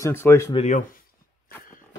folks, installation video.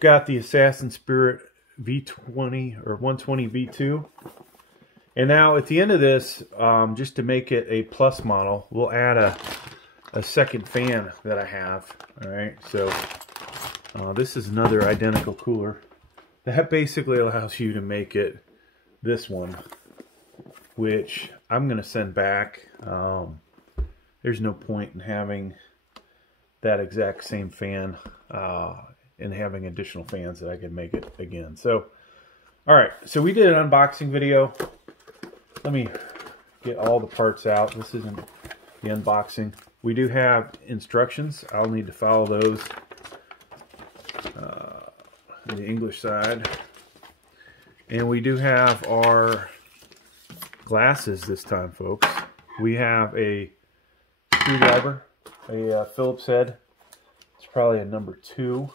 Got the Assassin Spirit V20 or 120 V2. And now at the end of this, just to make it a plus model, we'll add a second fan that I have. Alright, so this is another identical cooler. That basically allows you to make it this one, which I'm going to send back. There's no point in having that exact same fan and having additional fans that I can make it again. So, alright, so we did an unboxing video. Let me get all the parts out. This isn't the unboxing. We do have instructions. I'll need to follow those on the English side. And we do have our glasses this time, folks. We have a screwdriver, a Phillips head. It's probably a number 2.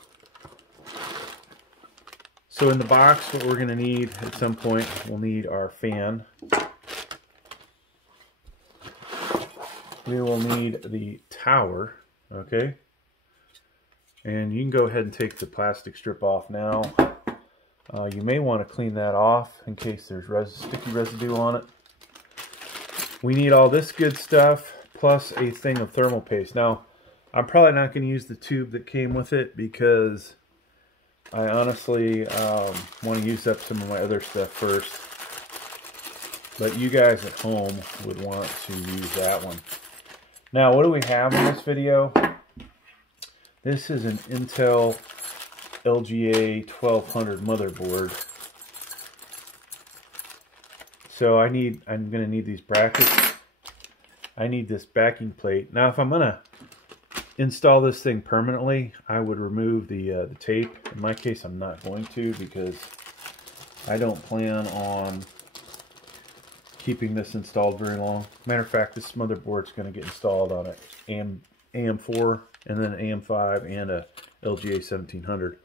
So in the box, what we're going to need at some point, we'll need our fan. We will need the tower, okay? And you can go ahead and take the plastic strip off now. You may want to clean that off in case there's sticky residue on it. We need all this good stuff, plus a thing of thermal paste. Now, I'm probably not going to use the tube that came with it because I honestly want to use up some of my other stuff first. But you guys at home would want to use that one. Now, what do we have in this video? This is an Intel LGA 1200 motherboard. So I'm going to need these brackets. I need this backing plate. Now, if I'm going to install this thing permanently, I would remove the tape. In my case, I'm not going to because I don't plan on keeping this installed very long. Matter of fact, this motherboard is going to get installed on an AM4 and then an AM5 and a LGA 1700.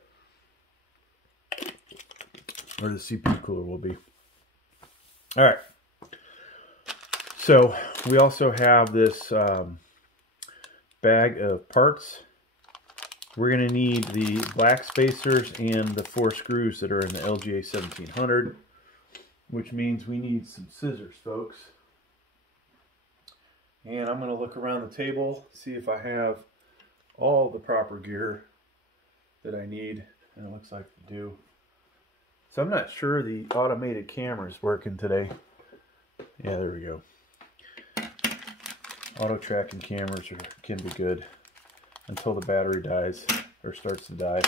Or the CPU cooler will be. Alright. So, we also have this bag of parts. We're going to need the black spacers and the 4 screws that are in the LGA 1700. Which means we need some scissors, folks. And I'm going to look around the table, see if I have all the proper gear that I need. And it looks like I do. So I'm not sure the automated camera is working today. Yeah, there we go. Auto tracking cameras can be good until the battery dies or starts to die.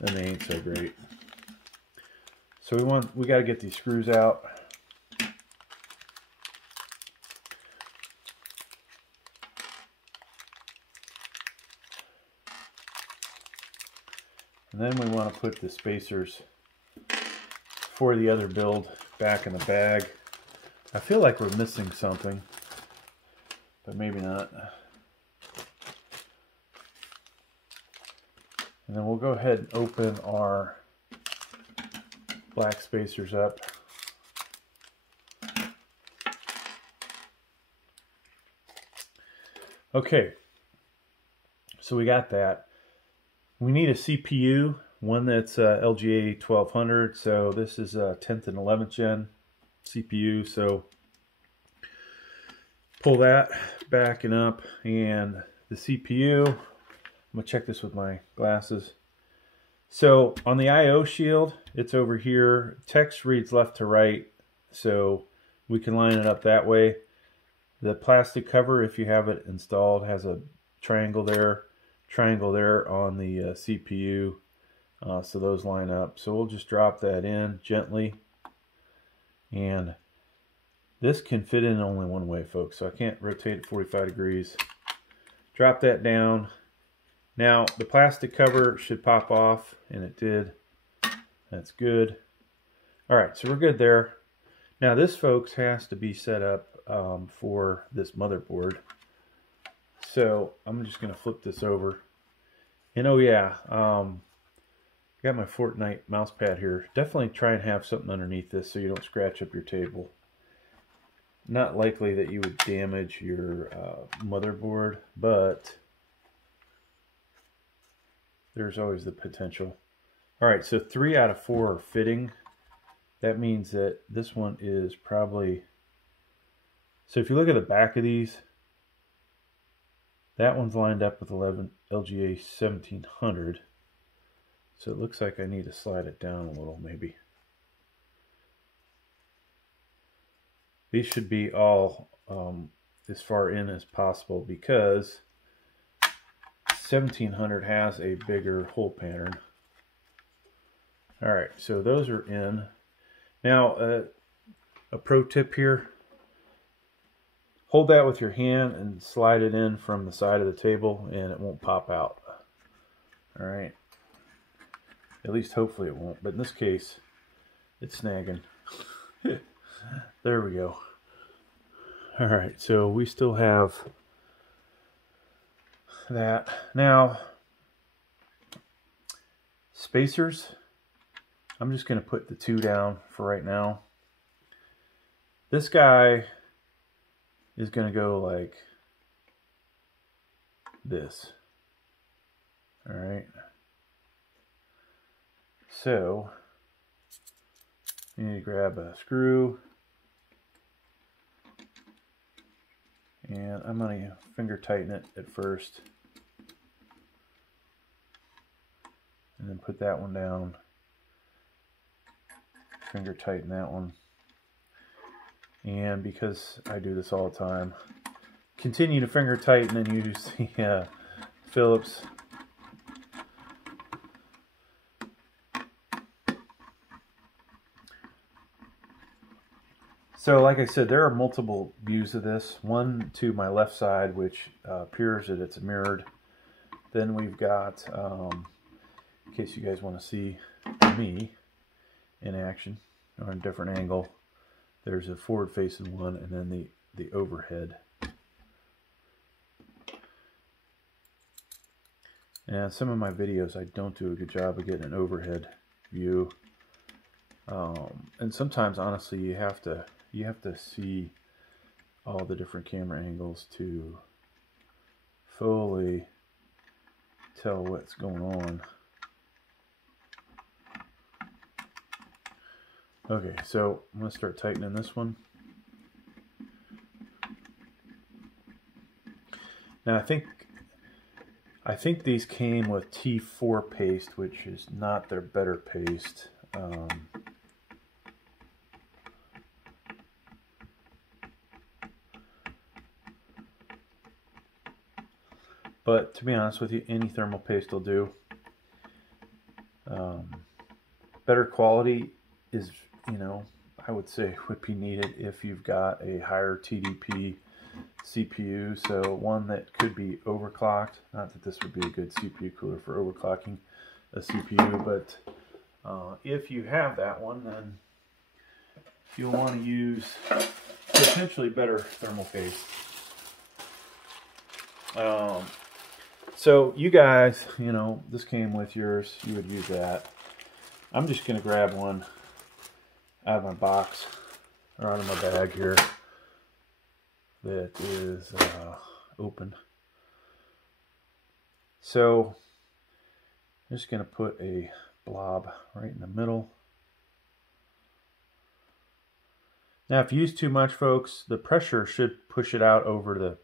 Then they ain't so great. So we got to get these screws out. And then we want to put the spacers for the other build back in the bag. I feel like we're missing something, but maybe not. And then we'll go ahead and open our black spacers up. Okay, so we got that. We need a CPU, one that's LGA 1200, so this is a 10th and 11th gen CPU, so pull that back and up, and the CPU, I'm going to check this with my glasses. So on the I/O shield, it's over here. Text reads left to right, so we can line it up that way. The plastic cover, if you have it installed, has a triangle there on the CPU, so those line up. So we'll just drop that in gently, and this can fit in only one way, folks, so I can't rotate it 45 degrees. Drop that down. Now, the plastic cover should pop off, and it did. That's good. Alright, so we're good there. Now, this, folks, has to be set up for this motherboard. So, I'm just going to flip this over. And, oh yeah, got my Fortnite mouse pad here. Definitely try and have something underneath this so you don't scratch up your table. Not likely that you would damage your motherboard, but there's always the potential. All right, so 3 out of 4 are fitting. That means that this one is probably, so if you look at the back of these, that one's lined up with 11 LGA 1700. So it looks like I need to slide it down a little maybe. These should be all as far in as possible because 1700 has a bigger hole pattern. All right, so those are in. Now, a pro tip here, hold that with your hand and slide it in from the side of the table and it won't pop out. All right, at least hopefully it won't, but in this case, it's snagging. There we go. All right, so we still have that. Now, spacers, I'm just going to put the 2 down for right now. This guy is going to go like this. All right. So, you need to grab a screw. And I'm going to finger tighten it at first. And then put that one down. Finger tighten that one. And because I do this all the time, continue to finger tighten and use the Phillips. So like I said, there are multiple views of this. One to my left side, which appears that it's mirrored. Then we've got, in case you guys want to see me in action on a different angle, there's a forward facing one and then the overhead. And some of my videos I don't do a good job of getting an overhead view. And sometimes honestly you have to see all the different camera angles to fully tell what's going on. Okay, so I'm going to start tightening this one. Now I think these came with T4 paste, which is not their better paste. But to be honest with you, any thermal paste will do. Better quality is, I would say would be needed if you've got a higher TDP CPU, so one that could be overclocked. Not that this would be a good CPU cooler for overclocking a CPU, but if you have that one, then you'll want to use potentially better thermal paste. So you guys, this came with yours, you would use that. I'm just going to grab one out of my box, or out of my bag here, that is open. So I'm just going to put a blob right in the middle. Now if you use too much, folks, the pressure should push it out over the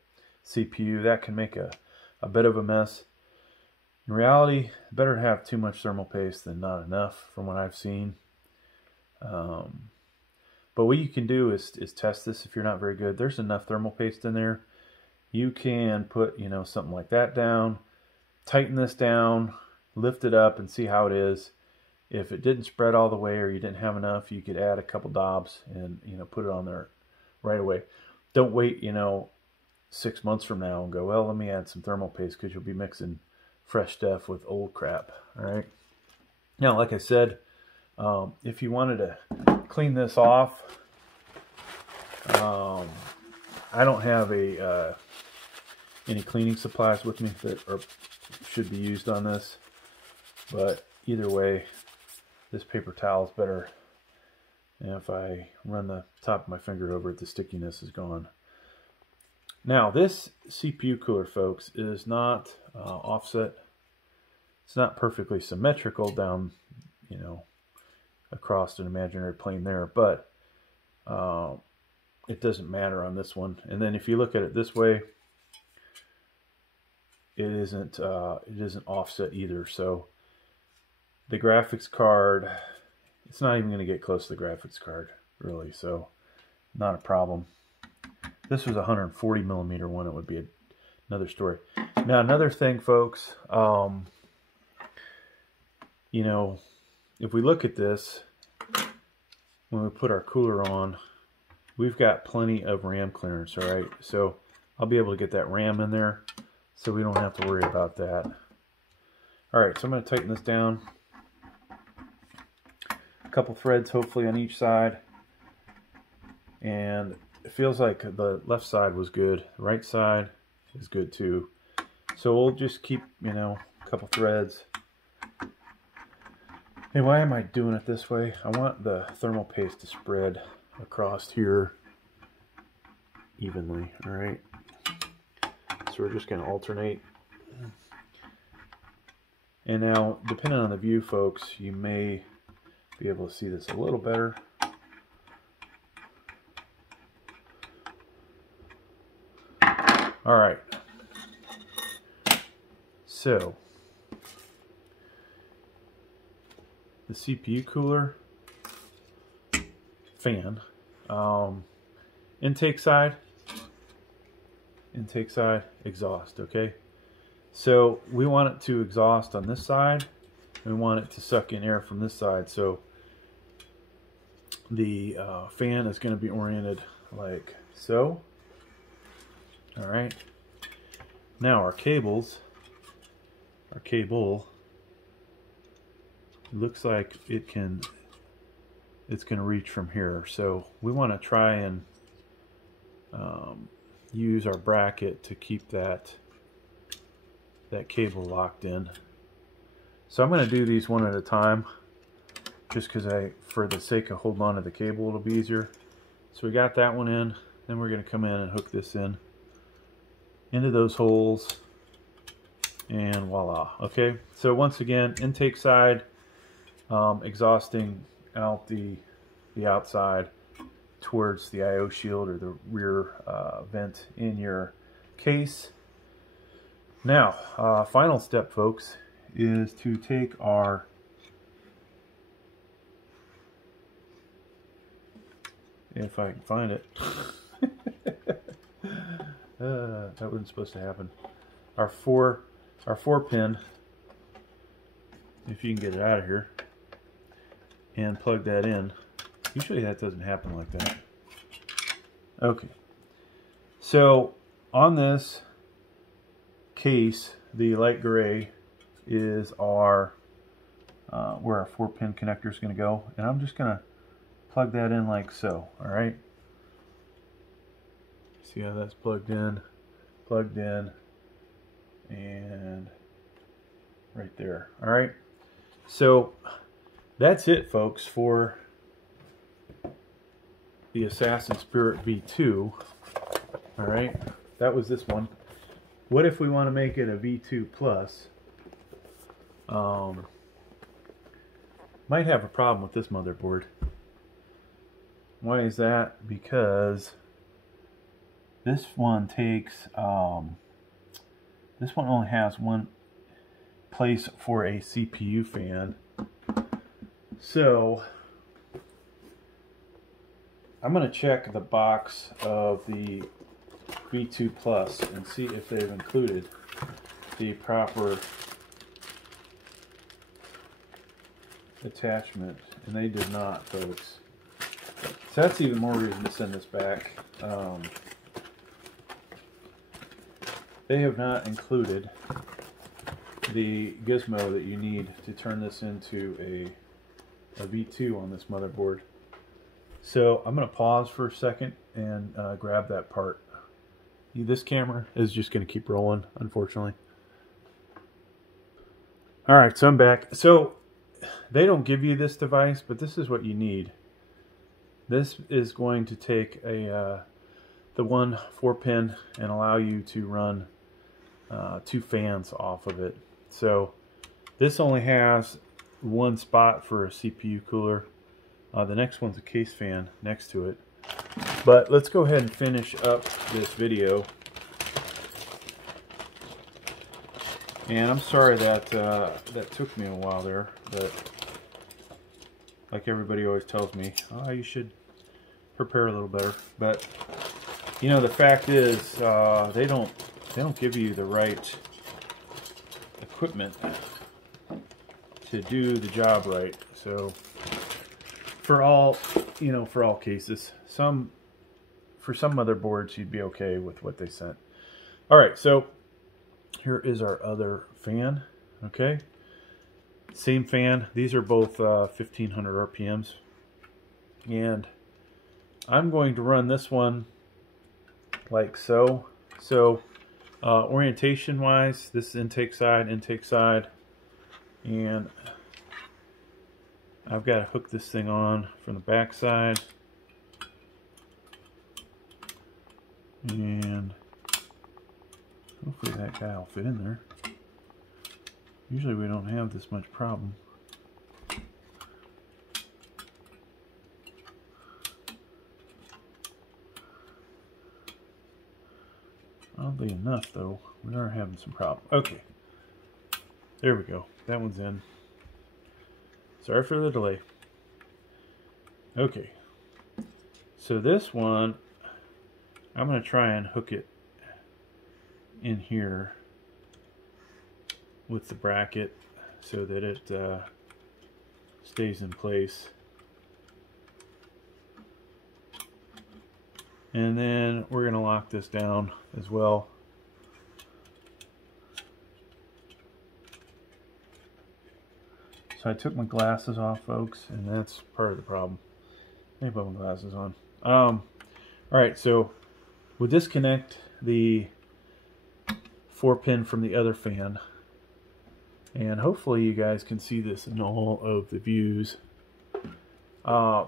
CPU. That can make a bit of a mess. In reality, better to have too much thermal paste than not enough, from what I've seen. But what you can do is test this if you're not very good. There's enough thermal paste in there. You can put, something like that down, tighten this down, lift it up and see how it is. If it didn't spread all the way or you didn't have enough, you could add a couple dobs and, put it on there right away. Don't wait, 6 months from now and go, well, let me add some thermal paste, because you'll be mixing fresh stuff with old crap. All right. Now, like I said, if you wanted to clean this off, I don't have any cleaning supplies with me that should be used on this, but either way, this paper towel is better. And if I run the top of my finger over it, the stickiness is gone. Now, this CPU cooler, folks, is not offset. It's not perfectly symmetrical down, you know, across an imaginary plane there, but it doesn't matter on this one. And then if you look at it this way, it isn't offset either. So the graphics card, it's not even going to get close to the graphics card, really. So not a problem. If this was a 140 millimeter one, it would be another story. Now, another thing, folks, you know, if we look at this, when we put our cooler on, we've got plenty of RAM clearance, all right? So I'll be able to get that RAM in there, so we don't have to worry about that. All right, so I'm going to tighten this down. A couple threads, hopefully, on each side. And it feels like the left side was good. The right side is good, too. So we'll just keep, you know, a couple threads. Hey, why am I doing it this way? I want the thermal paste to spread across here evenly, all right? So we're just going to alternate. And now, depending on the view, folks, you may be able to see this a little better. All right. So the CPU cooler, fan, intake side, exhaust, okay? So we want it to exhaust on this side, and we want it to suck in air from this side. So the fan is going to be oriented like so. All right. Now our cable looks like it's going to reach from here. So we want to try and use our bracket to keep that cable locked in. So I'm going to do these one at a time, just because for the sake of holding on to the cable, it'll be easier. So we got that one in. Then we're going to come in and hook this in into those holes, and voila. Okay, so once again, intake side, exhausting out the outside towards the I/O shield or the rear vent in your case. Now, final step, folks, is to take our if I can find it. That wasn't supposed to happen. Our four pin, if you can get it out of here, and plug that in. Usually that doesn't happen like that. Okay. So on this case, the light gray is our where our 4-pin connector is going to go, and I'm just going to plug that in like so. All right. See how that's plugged in, and right there. All right. So that's it, folks, for the Assassin Spirit V2. All right. That was this one. What if we want to make it a V2 Plus? Might have a problem with this motherboard. Why is that? Because this one takes, this one only has one place for a CPU fan. So I'm going to check the box of the V2 Plus and see if they've included the proper attachment, and they did not, folks. So that's even more reason to send this back. They have not included the gizmo that you need to turn this into a V2 on this motherboard. So I'm going to pause for a second and grab that part. This camera is just going to keep rolling, unfortunately. Alright, so I'm back. So they don't give you this device, but this is what you need. This is going to take the one 4-pin and allow you to run 2 fans off of it. So This only has one spot for a CPU cooler. The next one's a case fan next to it. But let's go ahead and finish up this video. And I'm sorry that that took me a while there, but like everybody always tells me, oh, you should prepare a little better. But you know, the fact is, they don't give you the right equipment to do the job right. So for all, you know, for all cases, for some motherboards you'd be okay with what they sent. All right, so here is our other fan. Okay, same fan. These are both 1500 RPMs, and I'm going to run this one like so. So orientation wise, this is intake side, and I've got to hook this thing on from the back side, and hopefully that guy will fit in there. Usually we don't have this much problem. Oddly enough, though, we are having some problems. Okay, there we go. That one's in. Sorry for the delay. Okay, so this one, I'm going to try and hook it in here with the bracket so that it stays in place. And then we're going to lock this down as well. So I took my glasses off, folks, and that's part of the problem. Let me put my glasses on. Alright, so we'll disconnect the 4-pin from the other fan. And hopefully you guys can see this in all of the views.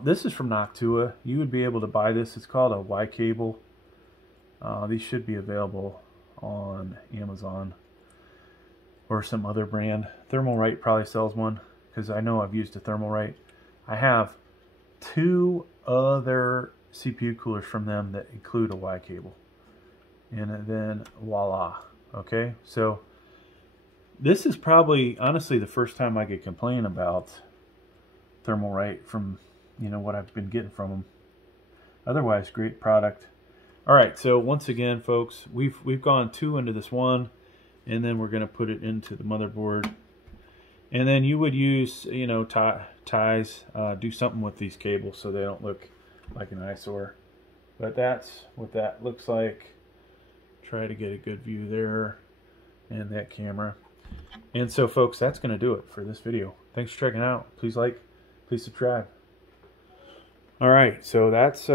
This is from Noctua. You would be able to buy this. It's called a Y cable. These should be available on Amazon or some other brand. Thermalright probably sells one, because I know I've used a Thermalright. I have 2 other CPU coolers from them that include a Y cable. And then voila. Okay, so this is probably honestly the first time I could complain about Thermalright from, you know, what I've been getting from them. Otherwise, great product. All right, so once again, folks, we've gone 2 into this one, and then we're going to put it into the motherboard. And then you would use, you know, ties, do something with these cables so they don't look like an eyesore. But that's what that looks like. Try to get a good view there and that camera. And so, folks, that's going to do it for this video. Thanks for checking out. Please like, please subscribe. All right, so that's